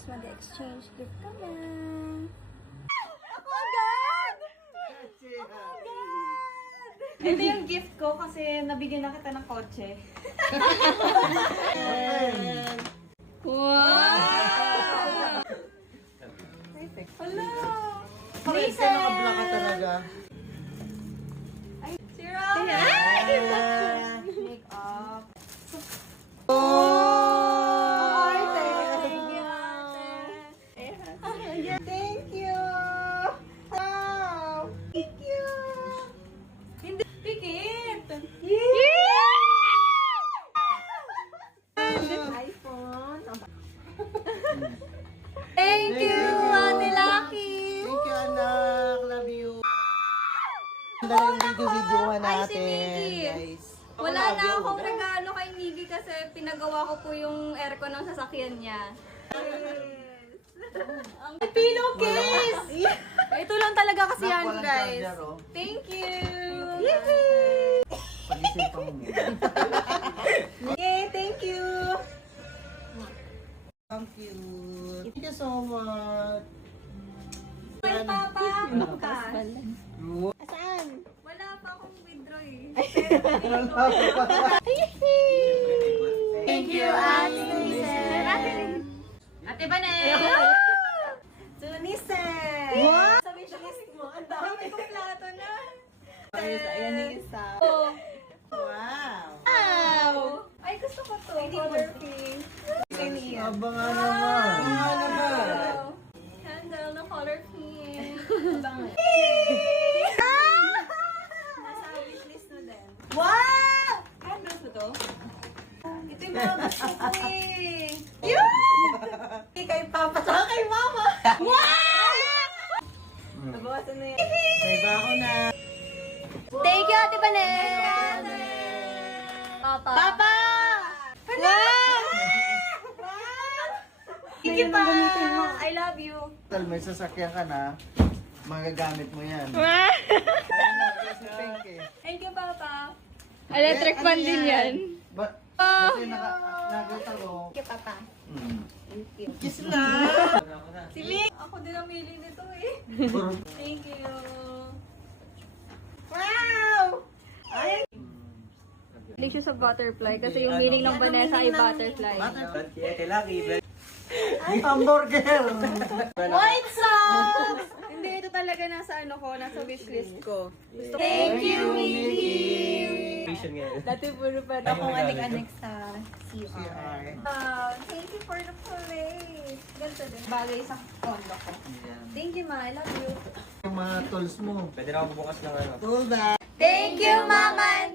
Tapos mag-exchange gift kami. Ako agad! Ako agad! Ito yung gift ko kasi nabigyan na kita ng kotse. Wow! Perfect. Hello! Bakit ka naka-black ka talaga? Si Rob! Make up. Oh! Thank you, ate. Thank you! Wow! Thank you! Hindi, pikit! iPhone! Thank you, Ate Lucky! Thank you, anak! Love you! Ganda na yung video-videohan Ay, si natin, Miggy. guys. Wala na akong regalo kay Miggy kasi pinagawa ko po yung aircon ng sasakyan niya. Ang pillowcase! Ito lang talaga kasi yan, Walang guys. charger, oh. Thank you! Pag-isip pa mo. Yay, thank you! Thank you. Thank you so much. Kay Papa, bukas. Saan? Wala pa akong withdraw eh. Thank you, Ate Banay! Tunisen! What? Sa wishlist mo, ang dami kong plato na. Ayan yung isa. Oh. Wow! Wow! Ay, gusto ko to. Color pink. Abangan naman. Wow! Candle na color pink. Abangan. Nasa wishlist na din. Wow! Candles ba to? Ito yung mga gusto ko eh. Yun! Kay Papa sa kay Mama. Wow! Nabawasan na yan. May bako na. Thank you, Ate Banay! Papa! Papa! Wow! Thank you, Pa! I love you. Tal, may sasakyan ka na, magagamit mo yan. Ayun na, kasi pink eh. Thank you, Papa. Electric Eh, fan ano din yan. Kasi nakita ko. Thank you, Papa. Kiss na! Si Mick! Ako din ang mili nito eh. Thank you. Wow! Ay! Hindi siya sa butterfly kasi yung meaning ng Vanessa ay butterfly. Hamburger! White sauce! Hindi, ito talaga nasa ano ko, nasa wishlist ko. Gusto ko. Thank you, Mickey! Dati puro pa akong anik-anik sa CR. CR. Thank you for the plate. Ganito din. Bagay sa kondo ko. Yan. Thank you, Ma. I love you. Yung mga tools mo. Pwede na ako bukas ng ano. Tool that. Thank you, Mama and